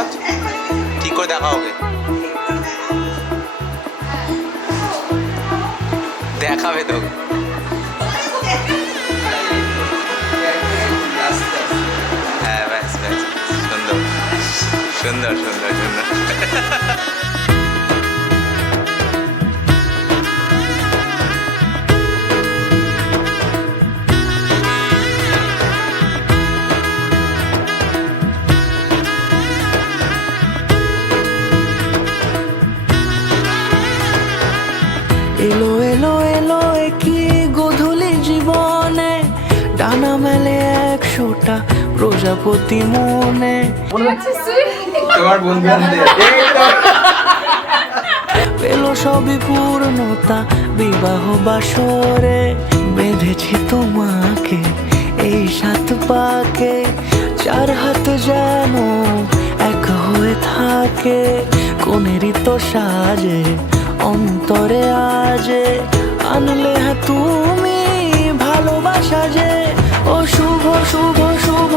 আচ্ছা, ঠিক করে দেখা ওকে, দেখাবে তোকে। হ্যাঁ, ব্যাস ব্যাস, সুন্দর সুন্দর সুন্দর সুন্দর। এলো এলো এলো কি গোধূলি জীবনে, ডানা মেলে 100টা প্রজাপতি মনে। তোমার বন্ধু পেলো সবই পূর্ণতা বিবাহ বাসরে, বেঁধেছি তোমাকে এই 7 পাকে, 4 হাত যেন এক হয়ে থাকে, কোনেরই তো সাজে অন্তরে আজে, আনলে হ্যাঁ তুমি ভালোবাসা যে। ও শুভ শুভ শুভ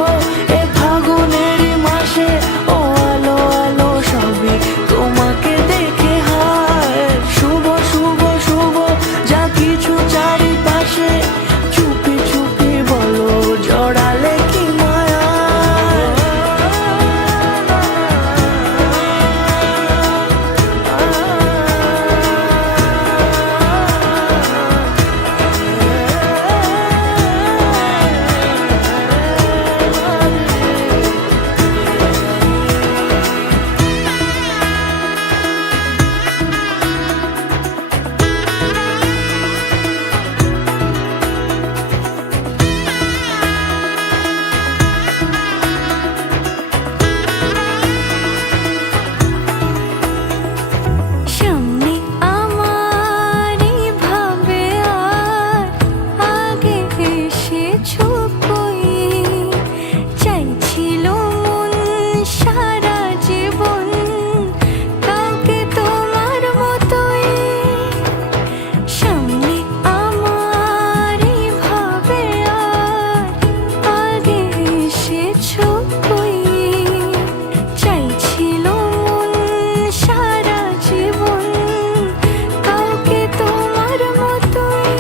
এ ফাগুনেরই মাসে, ও আলো আলো সবই তোমাকে দেখে হায়, শুভ শুভ শুভ যা কিছু চারিপাশে, চুপি চুপি বলো জড়ালে কি মায়া। সামনে আমার ভাবে আর আগে এসেছো কই, চাইছিল মন সারা জীবন কাউকে তোমার মতোই। সামনে আমার ভাবে আর আগে এসেছো কই, চাইছিল মন সারা জীবন কাউকে তোমার মতোই।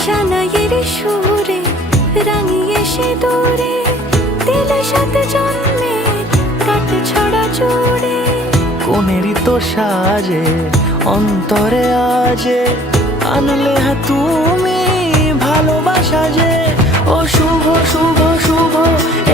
সানাইয়ের সুরে রাঙিয়ে সে দূরে, দিলে 7 জন্মের কাট ছড়া জুড়ে, কোনেরই তো সাজে অন্তরে আজে, আনলে হ্যাঁ তুমি ভালোবাসা যে। ও শুভ শুভ শুভ এ